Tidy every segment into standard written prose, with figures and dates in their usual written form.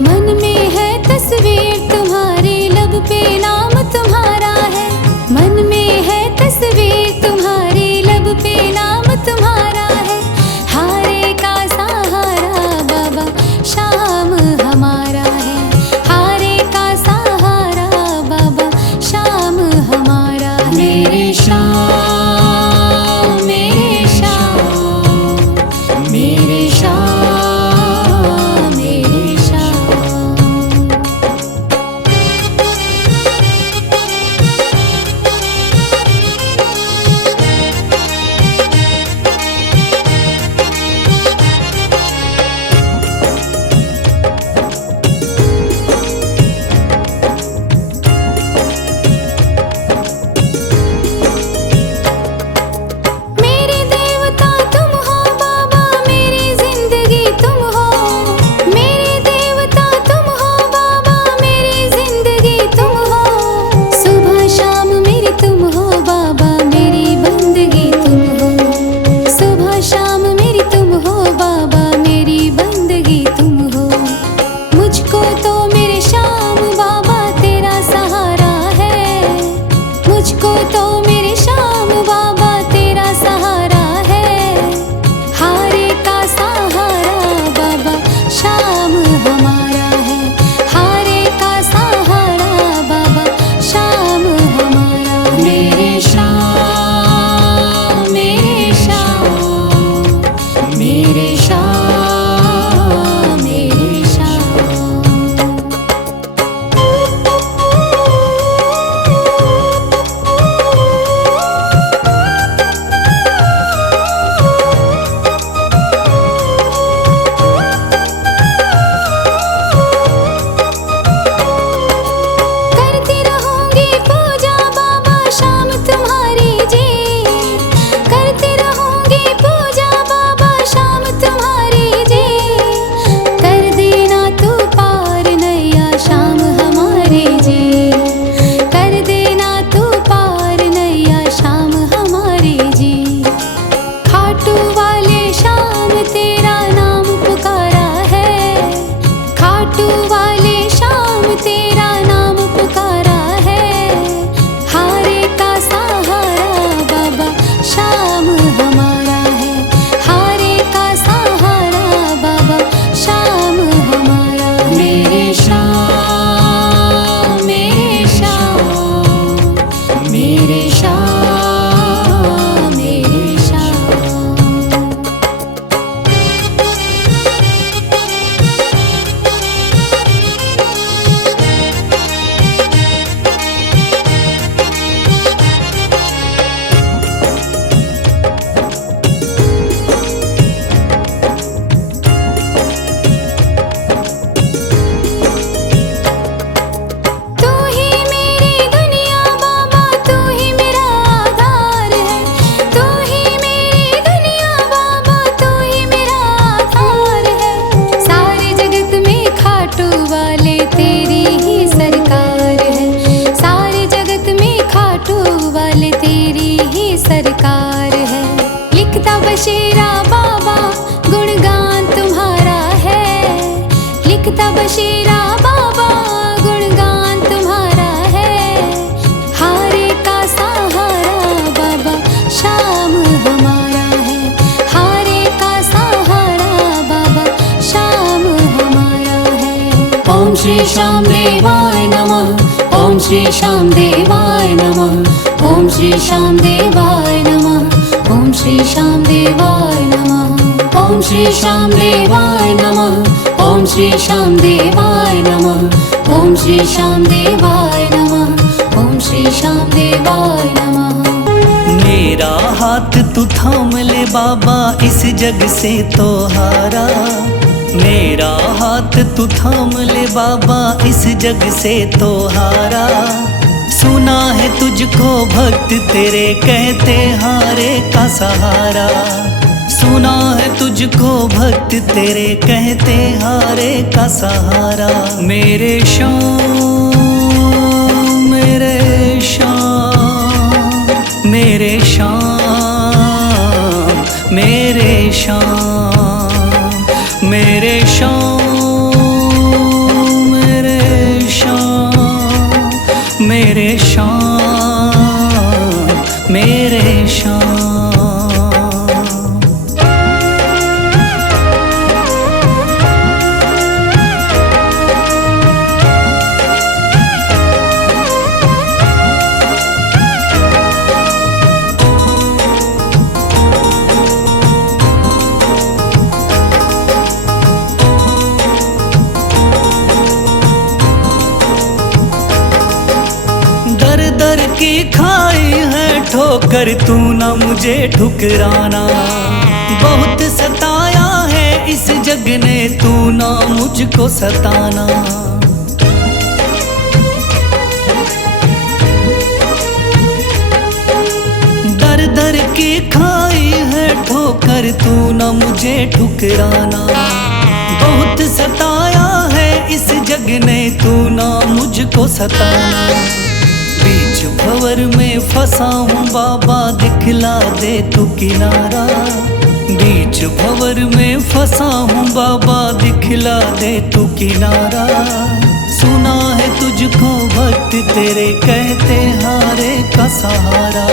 मन में है तस्वीर तुम्हारी, लब पे नाम तुम्हारा है। मन में है तस्वीर तुम्हारी, लब पे नाम तुम्हारा है। हारे का सहारा बाबा शाम हमारा है। हारे का सहारा बाबा शाम हमारा है। मेरे शाम, मेरे शाम, मेरे शाम, मेरे शाम। मेरे देवता तुम हो बाबा, मेरी जिंदगी तुम हो। मेरे देवता तुम हो बाबा, मेरी जिंदगी तुम हो। सुबह शाम मेरी तुम हो बाबा, मेरी बंदगी तुम हो। सुबह शाम मेरी तुम हो बाबा, मेरी बंदगी तुम हो। मुझको तो मेरे शाम बाबा तेरा सहारा है। मुझको तो मेरे शाम बाबा तेरा सहारा है। हारे का सहारा बाबा शाम हमारा है। हारे का सहारा बाबा शाम हमारा है। मेरे शाम, मेरे शाम, मेरे शाम, मेरे शाम। करती रहूंगी पूजा बाबा शाम तुम्हारी जी। करती रहूंगी पूजा बाबा शाम तुम्हारी जी। कर देना तू पार नैया शाम हमारी जी। कर देना तू पार नैया शाम हमारी जी। खाटू वाले शाम तेरा नाम पुकारा है। खाटू वाले शाम तेरा नाम पुकारा है। हारे का सहारा बाबा शाम हमारा है। हारे का सहारा बाबा शाम हमारा है। मेरे शाम, मेरे शाम, मेरे शाम, मेरे शाम। तू ही मेरी दुनिया बाबा, तू ही मेरा आधार है। तू ही मेरी दुनिया बाबा, तू ही मेरा आधार है। सारे जगत में खाटू वाले तेरी ही सरकार है। सारे जगत में खाटू वाले तेरी ही सरकार है। लिखता बशीरा बाबा गुणगान तुम्हारा है। लिखता बशीरा बाबा गुणगान तुम्हारा है। हारे का सहारा बाबा शाम हमारा है। हारे का सहारा बाबा शाम हमारा है। ओम श्री श्याम देवाय नमः। ओम श्री श्याम देवाय नमः। ओम श्री श्याम देवाय नमः। ओम श्री श्याम देवाय नमः। ओम श्री श्याम देवाय नमः। ओम श्री श्याम देवाय नमः। ओम श्री श्याम देवाय नमः। ओम श्री श्याम देवाय नमः। मेरा हाथ तू थाम ले बाबा, इस जग से तो हारा। मेरा हाथ तू थाम ले बाबा, इस जग से तो हारा। सुना है तुझको भक्त तेरे कहते हारे का सहारा। सुना है तुझको भक्त तेरे कहते हारे का सहारा। मेरे श्याम, मेरे श्याम, मेरे श्याम, मेरे श्याम, मेरे श्याम, मेरे शाम मेरे शाम। दर की खाई है ठोकर, तू ना मुझे ठुकराना। बहुत सताया है इस जग ने, तू ना मुझको सताना। दर दर की खाई है ठोकर, तू ना मुझे ठुकराना। बहुत सताया है इस जग ने, तू ना मुझको सताना। बीच भंवर में फंसा हूँ बाबा, दिखला दे तू किनारा। बीच भंवर में फंसा हूँ बाबा, दिखला दे तू किनारा। सुना है तुझको भक्त तेरे कहते हारे का सहारा।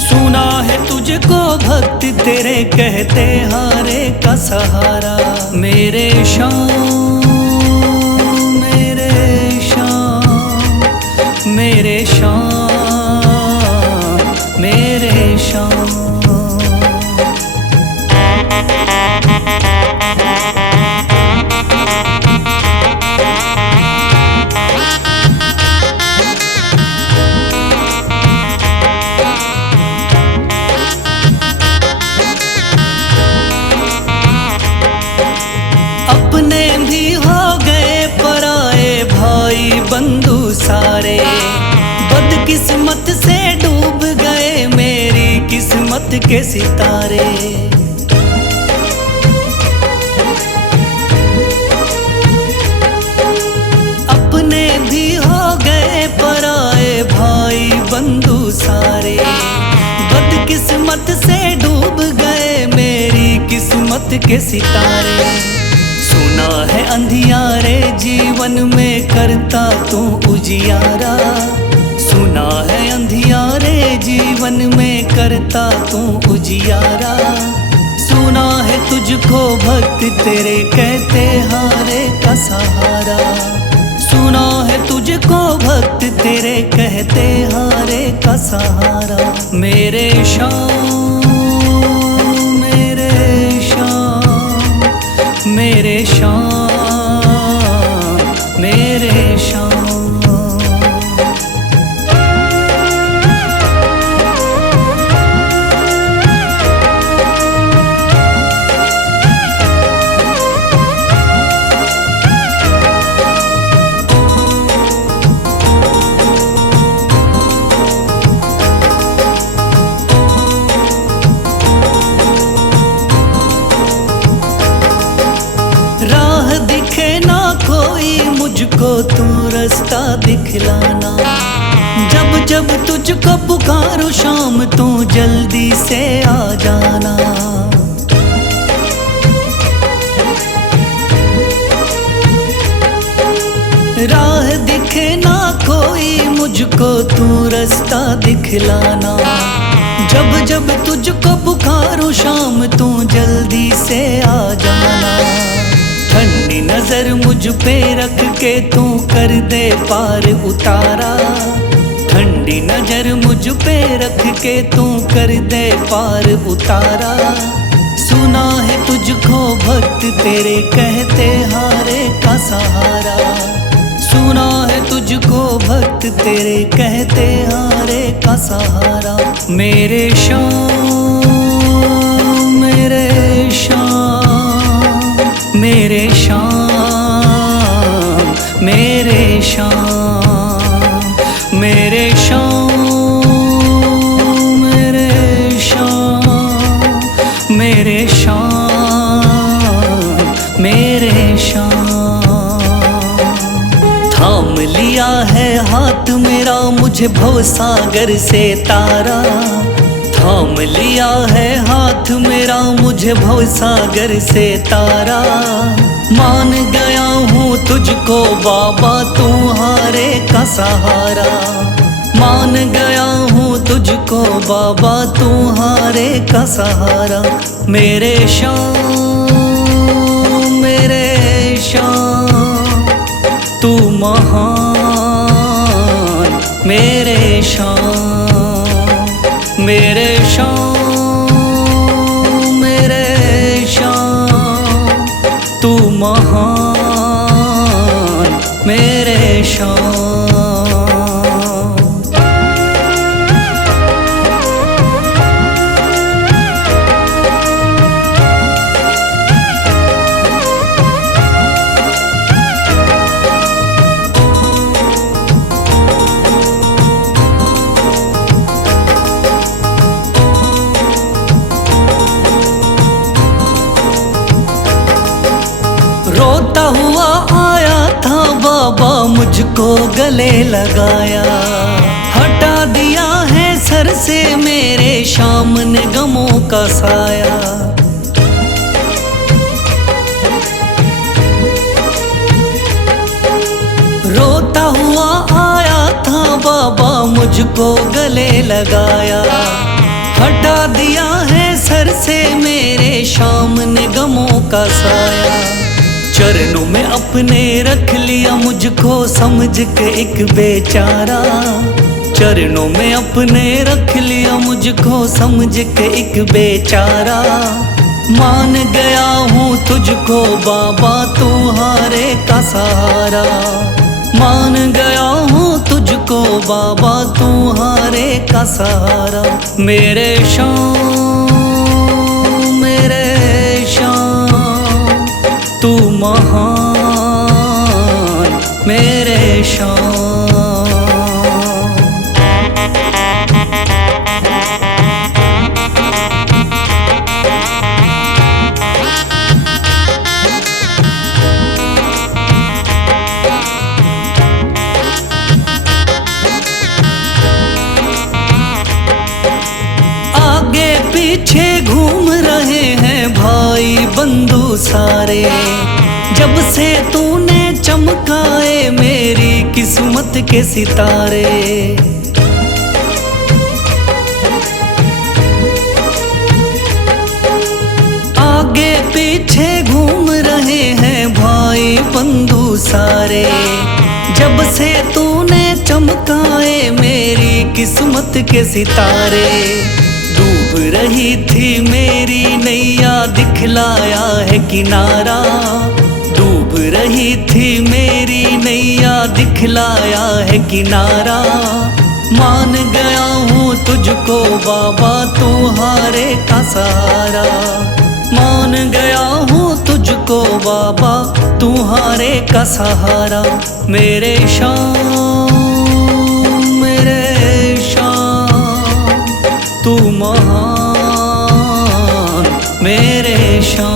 सुना है तुझको भक्त तेरे कहते हारे का सहारा। मेरे शाम मेरे शाम मेरे शाम मेरे शाम। अपने भी हो गए पराए भाई बंधु सारे। बदकिस्मत से डूब गए मेरी किस्मत के सितारे। अपने भी हो गए पराए भाई बंधु सारे। बदकिस्मत से डूब गए मेरी किस्मत के सितारे। सुना है अंधियारे जीवन में करता तू उजियारा। सुना है अंधियारे जीवन में करता तू उजियारा। सुना है तुझको भक्त तेरे कहते हारे का सहारा। सुना है तुझको भक्त तेरे कहते हारे का सहारा। मेरे शाम मेरे शाम मेरे शाम मेरे शाम। राह दिखे ना कोई मुझको, तू रास्ता दिखलाना। जब जब तुझको पुकारूं शाम, तू जल्दी से आ जाना। राह दिखे ना कोई मुझको, तू रास्ता दिखलाना। जब जब तुझको पुकारूं शाम, तू जल्दी से आ जाना। ठंडी नजर मुझ पे रख के तू कर दे पार उतारा। ठंडी नजर मुझ पे रख के तू कर दे पार उतारा। सुना है तुझको भक्त तेरे कहते हारे का सहारा। सुना है तुझको भक्त तेरे कहते हारे का सहारा। मेरे शाम मेरे शाम मेरे शाम मेरे शाम मेरे शाम मेरे शाम मेरे शाम मेरे शाम। थाम लिया है हाथ मेरा मुझे भवसागर से तारा। थाम लिया है हाथ मेरा मुझे भवसागर से तारा। मान गया हूँ तुझको बाबा तुम्हारे का सहारा। मान गया हूँ तुझको बाबा तुम्हारे का सहारा। मेरे शाम मेरे शाम तू महान। मेरे शाम मेरे शाम मेरे शाम तू महान। मेरे शाम रोता हुआ आया था बाबा मुझको गले लगाया। हटा दिया है सर से मेरे शाम ने गमों का साया। रोता हुआ आया था बाबा मुझको गले लगाया। हटा दिया है सर से मेरे शाम ने गमों का साया। चरणों में अपने रख लिया मुझको समझ के एक बेचारा। चरणों में अपने रख लिया मुझको समझ के एक बेचारा। मान गया हूँ तुझको बाबा तुम्हारे का सहारा। मान गया हूँ तुझको बाबा तुम्हारे का सहारा। मेरे शाम मेरे शाम तू महान। मेरे शाम आगे पीछे घूम रहे हैं भाई बंधु सारे। जब से तूने चमकाए मेरी किस्मत के सितारे। आगे पीछे घूम रहे हैं भाई बंधु सारे। जब से तूने चमकाए मेरी किस्मत के सितारे। डूब रही थी मेरी नैया दिखलाया है किनारा। डूब रही थी मेरी नैया दिखलाया है किनारा। मान गया हूँ तुझको बाबा तुम्हारे का सहारा। मान गया हूँ तुझको बाबा तुम्हारे का सहारा। मेरे शाम मेरे शाम तू महान। मेरे शाम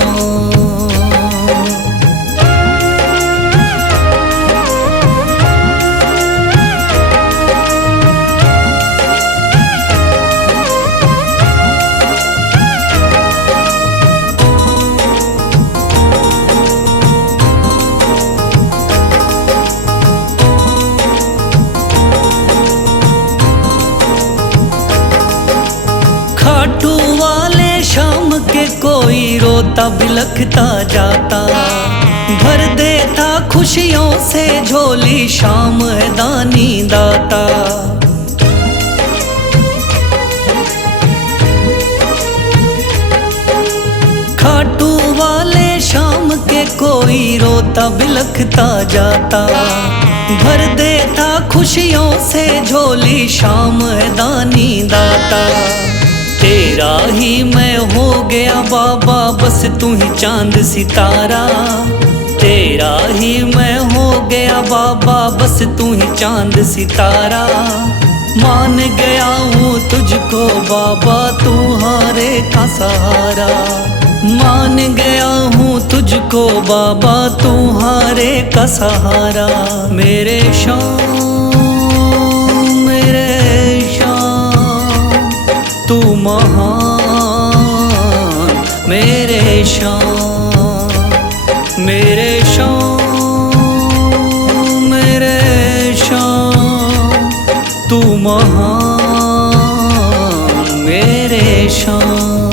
खाटू वाले शाम के कोई रोता बिलखता जाता। भर देता खुशियों से झोली शाम है दानी दाता। खाटू वाले शाम के कोई रोता बिलखता जाता। भर देता खुशियों से झोली शाम है दानी दाता। तेरा ही मैं हो गया बाबा बस तू ही चांद सितारा। तेरा ही मैं हो गया बाबा बस तू ही चांद सितारा। मान गया हूँ तुझको बाबा तुम्हारे का सहारा। मान गया हूँ तुझको बाबा तुम्हारे का सहारा। मेरे शाम मेरे शाम तू महान। मेरे शाम मेरे शाम मेरे शाम तू महान मेरे शाम।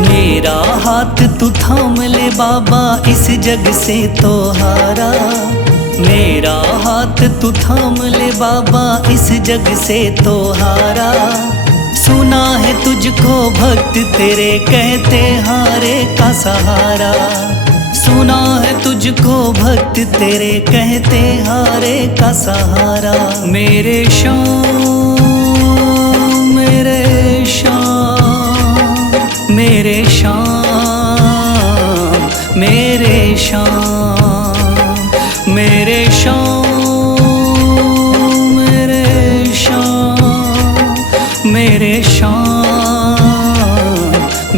मेरा हाथ तू थाम ले बाबा इस जग से तो हारा। मेरा हाथ तू थाम ले बाबा इस जग से तो हारा। सुना है तुझको भक्त तेरे कहते हारे का सहारा। सुना है तुझको भक्त तेरे कहते हारे का सहारा। मेरे शाम मेरे शाम मेरे शाम मेरे शाम मेरे शाम मेरे शाम मेरे शाम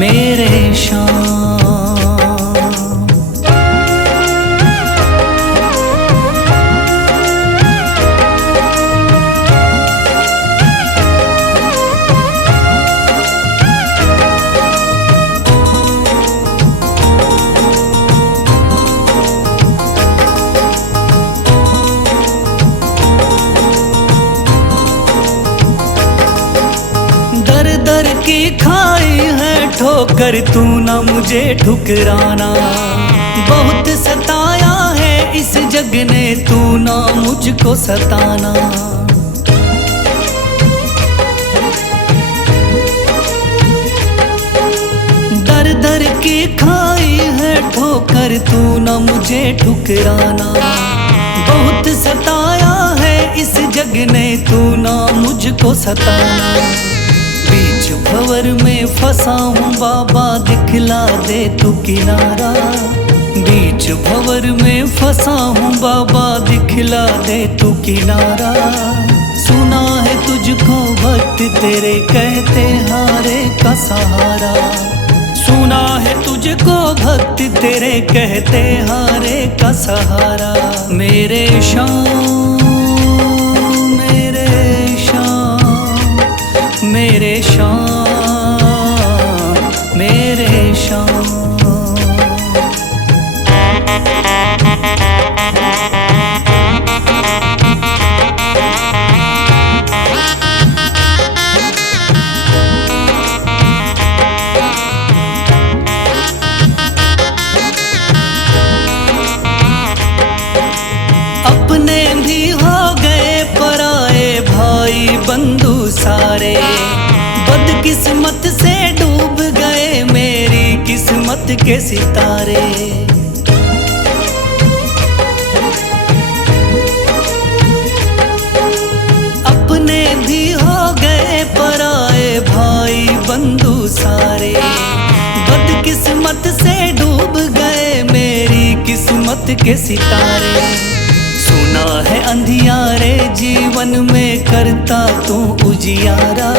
मेरे शाम। दर की खाई है ठोकर तू ना मुझे ठुकराना। बहुत सताया है इस जग ने तू ना मुझको सताना। दर दर की खाई है ठोकर तू ना मुझे ठुकराना। बहुत सताया है इस जग ने तू ना मुझको सताना। बीच भंवर में फंसा हूँ बाबा दिखला दे तू किनारा। बीच भंवर में फंसा हूँ बाबा दिखला दे तू किनारा। सुना है तुझको भक्त तेरे कहते हारे का सहारा। सुना है तुझको भक्त तेरे कहते हारे का सहारा। मेरे शाम मेरे शाम मेरे शाम मेरे शाम। अपने भी हो गए पराए भाई बंधु सारे। बदकिस्मत से डूब गए मेरी किस्मत के सितारे। अपने भी हो गए पराए भाई बंधु सारे। बदकिस्मत से डूब गए मेरी किस्मत के सितारे। सुना है अंधियारे जीवन में करता तू उजियारा।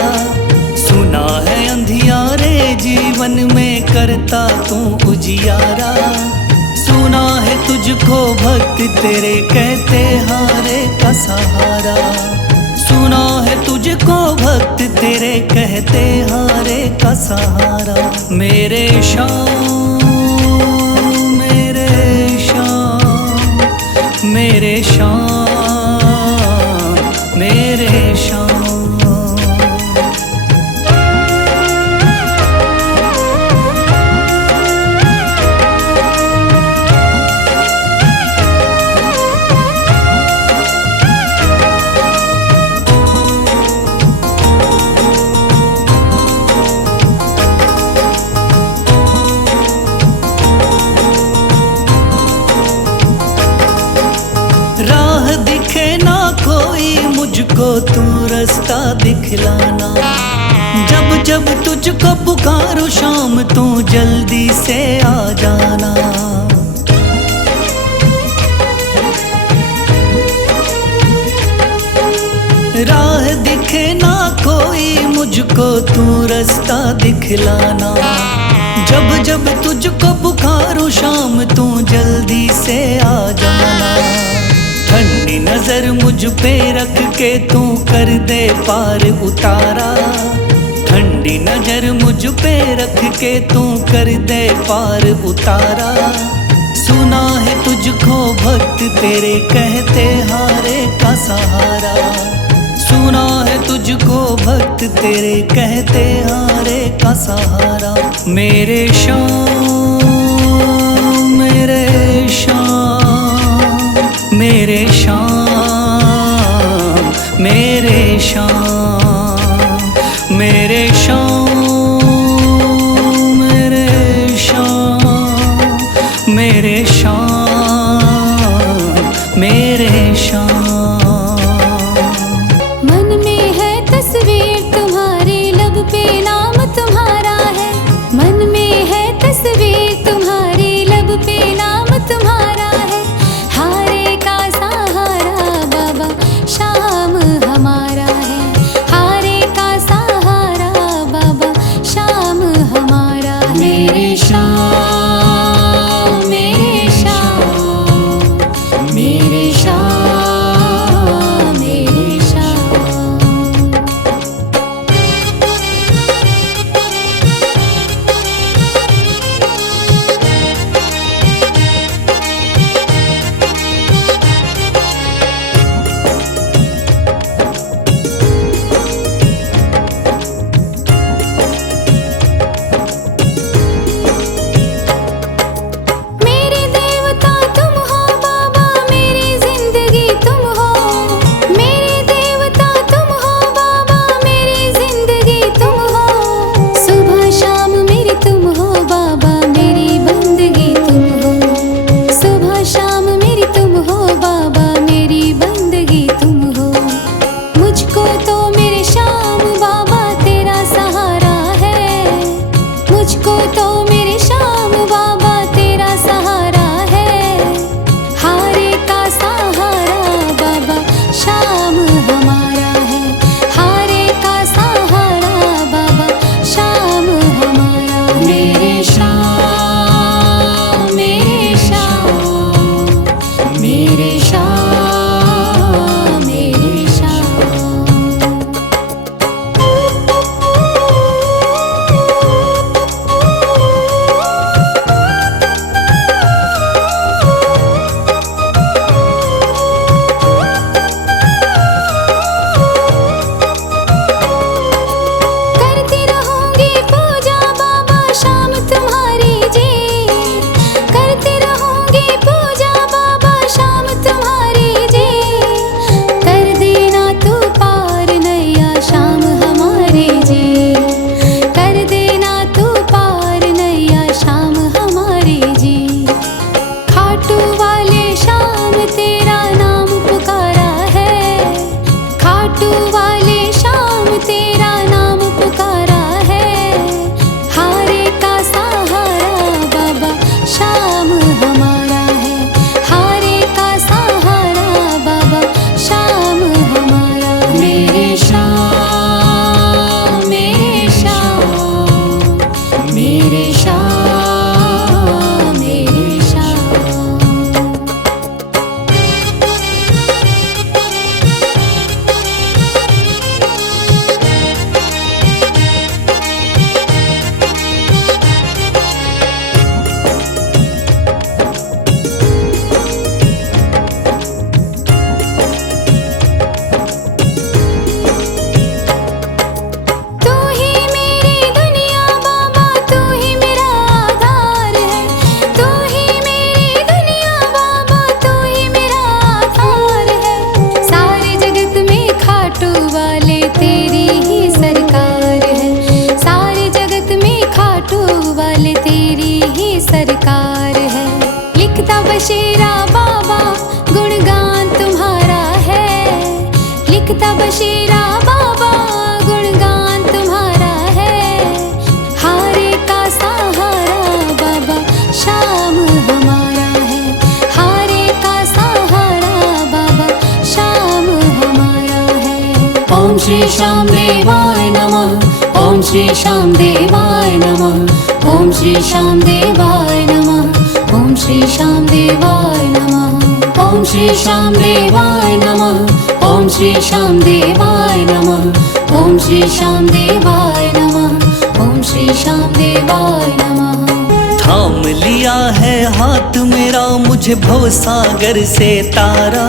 सुना है अंधियारे जीवन में करता तू उजियारा। सुना है तुझको भक्त तेरे कहते हारे का सहारा। सुना है तुझको भक्त तेरे कहते हारे का सहारा। मेरे शाम मेरे शाम मेरे शाम मेरे शाम। राह दिखे ना कोई मुझको तू रास्ता दिखलाना। जब जब तुझको पुकारूं शाम तू जल्दी से आ जाना। राह दिखे ना कोई मुझको तू रास्ता दिखलाना। जब जब तुझको पुकारूं शाम तू जल्दी से आ जाना। ठंडी नजर मुझ पे रख के तू कर दे पार उतारा। ठंडी नजर मुझ पे रख के तू कर दे पार उतारा। सुना है तुझको भक्त तेरे कहते हारे का सहारा। सुना है तुझको भक्त तेरे कहते हारे का सहारा। मेरे श्याम मेरे श्याम मेरे श्याम मेरे श्याम मेरे श्याम मेरे श्याम मेरे श्याम मेरे श्याम। मन में है तस्वीर तुम्हारी, लब पे नाम तुम्हारा है। मन में है तस्वीर तुम्हारी, लब पे नाम तुम्हारा है। हारे का सहारा बाबा शाम हमारा है। हारे का सहारा बाबा शाम हमारा है। मेरे श्याम मेरे श्याम मेरे श्याम मेरे श्याम। मेरे देवता तुम हो बाबा, मेरी जिंदगी तुम हो। मेरे देवता तुम हो बाबा, मेरी जिंदगी तुम हो। सुबह शाम मेरी तुम हो बाबा, मेरी बंदगी तुम हो। सुबह शाम मेरी तुम हो बाबा, मेरी बंदगी तुम हो। मुझको तो मेरे श्याम बाबा तेरा सहारा है। मुझको तो मेरे श्याम बाबा तेरा सहारा है। हारे का सहारा बाबा शाम हमारा है। हारे का सहारा बाबा शाम हमारा है। मेरे श्याम मेरे श्याम मेरे श्याम मेरे श्याम। करती रहूंगी पूजा बाबा शाम तुम्हारी जी। करती रहूंगी पूजा बाबा शाम तुम्हारी जी। कर देना तू पार नैया शाम हमारी जी। कर देना तू पार नैया शाम हमारी जी। खाटू वाले शाम तेरा नाम पुकारा है। खाटू वाले शाम तेरा नाम पुकारा है। हारे का सहारा बाबा शाम हमारा है। हारे का सहारा बाबा शाम हमारा है। मेरे श्याम मेरे श्याम मेरे श्याम मेरे श्याम। तू ही मेरी दुनिया बाबा, तू ही मेरा आधार है। तू ही मेरी दुनिया बाबा, तू ही मेरा आधार है। सारे जगत में खाटू वाले तेरी ही सरकार है। सारे जगत में खाटू वाले तेरी ही सरकार है। लिखता बशीरा बाबा गुणगान तुम्हारा है। लिखता बशीरा बाबा गुणगान तुम्हारा है। हारे का सहारा बाबा शाम हमारा है। हारे का सहारा बाबा शाम हमारा है। ओम श्री श्याम देवाय नमः। ओम श्री श्याम देवाय नमः। ओम श्री श्याम देवाय नमः। ओम श्री श्याम देवाय नमः। ओम श्री श्याम देवाय नमः। ओम श्री श्याम देवाय नमः। ओम श्री श्याम देवाय नमः। ओम श्री श्याम देवाय नमः। थाम लिया है हाथ मेरा मुझे भवसागर से तारा।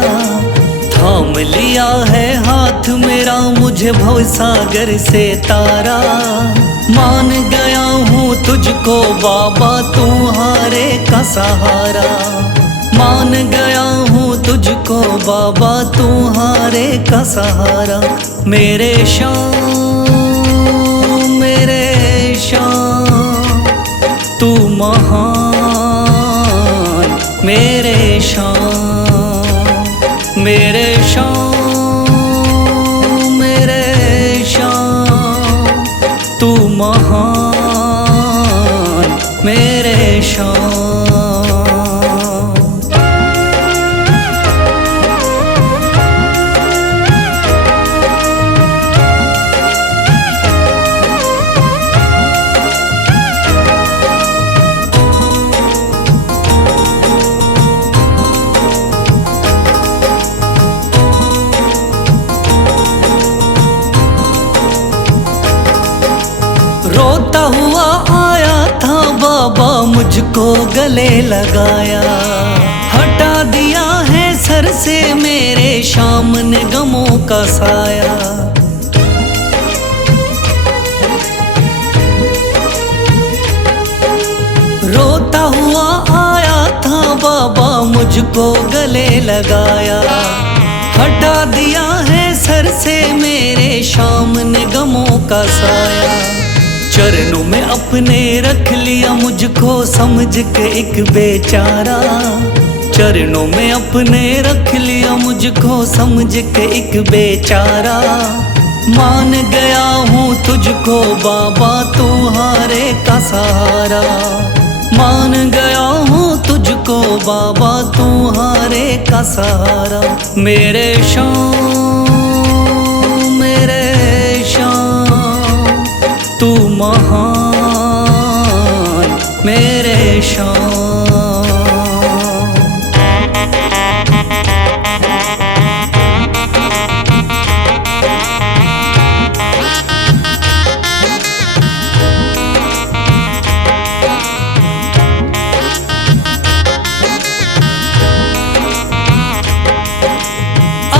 थाम लिया है हाथ मेरा मुझे भवसागर से तारा। मान गया हूँ तुझको बाबा तुम्हारे का सहारा। मान गया हूँ तुझको बाबा तुम्हारे का सहारा। मेरे श्याम मेरे श्याम तू महान। मेरे श्याम मेरे श्याम मेरे श्याम तू महान। मेरे श्याम रोता हुआ आया था बाबा मुझको गले लगाया। हटा दिया है सर से मेरे श्याम ने गमों का साया। रोता हुआ आया था बाबा मुझको गले लगाया। हटा दिया है सर से मेरे श्याम ने गमों का साया। चरणों में अपने रख लिया मुझको समझ के एक बेचारा। चरणों में अपने रख लिया मुझको समझ के एक बेचारा। मान गया हूँ तुझको बाबा तुम्हारे का सहारा। मान गया हूँ तुझको बाबा तुम्हारे का सहारा। मेरे श्याम मेरे श्याम तू महान। मेरे श्याम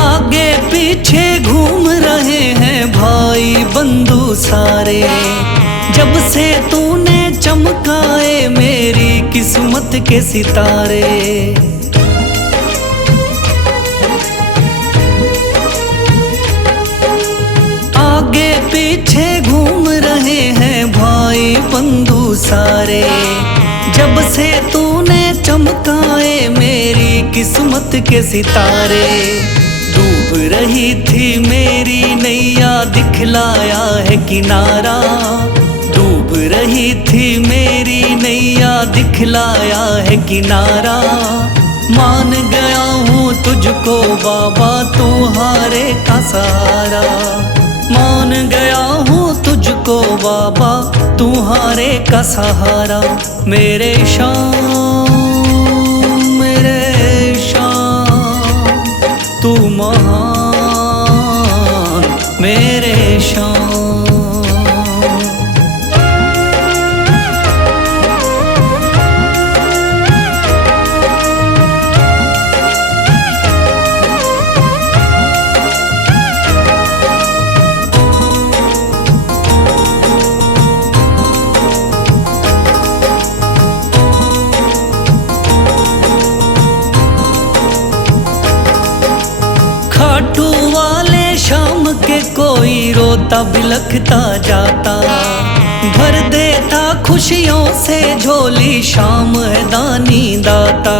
आगे पीछे घूम रहे हैं भाई बंधु सारे। जब से तूने चमकाए मेरी किस्मत के सितारे। आगे पीछे घूम रहे हैं भाई बंधु सारे। जब से तूने चमकाए मेरी किस्मत के सितारे। डूब रही थी मेरी नैया दिखलाया है किनारा। डूब रही थी मेरी नैया दिखलाया है किनारा। मान गया हूँ तुझको बाबा तुम्हारे का सहारा। मान गया हूँ तुझको बाबा तुम्हारे का सहारा। मेरे श्याम मेरे श्याम तू महान। मेरे श्याम खाटू वाले शाम के कोई रोता बिलखता जाता। भर देता खुशियों से झोली शाम है दानी दाता।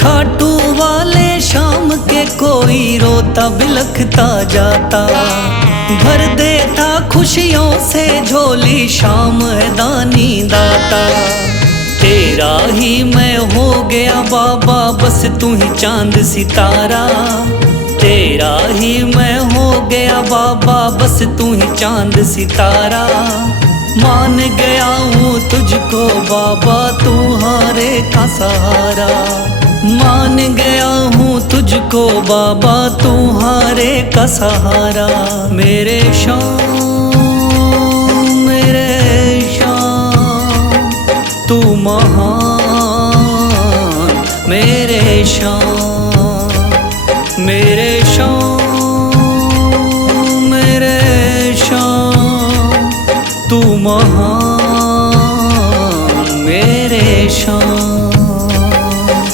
खाटू वाले शाम के कोई रोता बिलखता जाता। भर देता खुशियों से झोली शाम है दानी दाता। तेरा ही मैं हो गया बाबा बस तू ही चांद सितारा। तेरा ही मैं हो गया बाबा बस तू ही चांद सितारा। मान गया हूँ तुझको बाबा तुम्हारे का सहारा। मान गया हूँ तुझको बाबा, तू हारे का सहारा। मेरे शाम, मेरे शाम, तू महान। मेरे शाम, मेरे शाम, मेरे शाम, तू महान। मेरे शाम।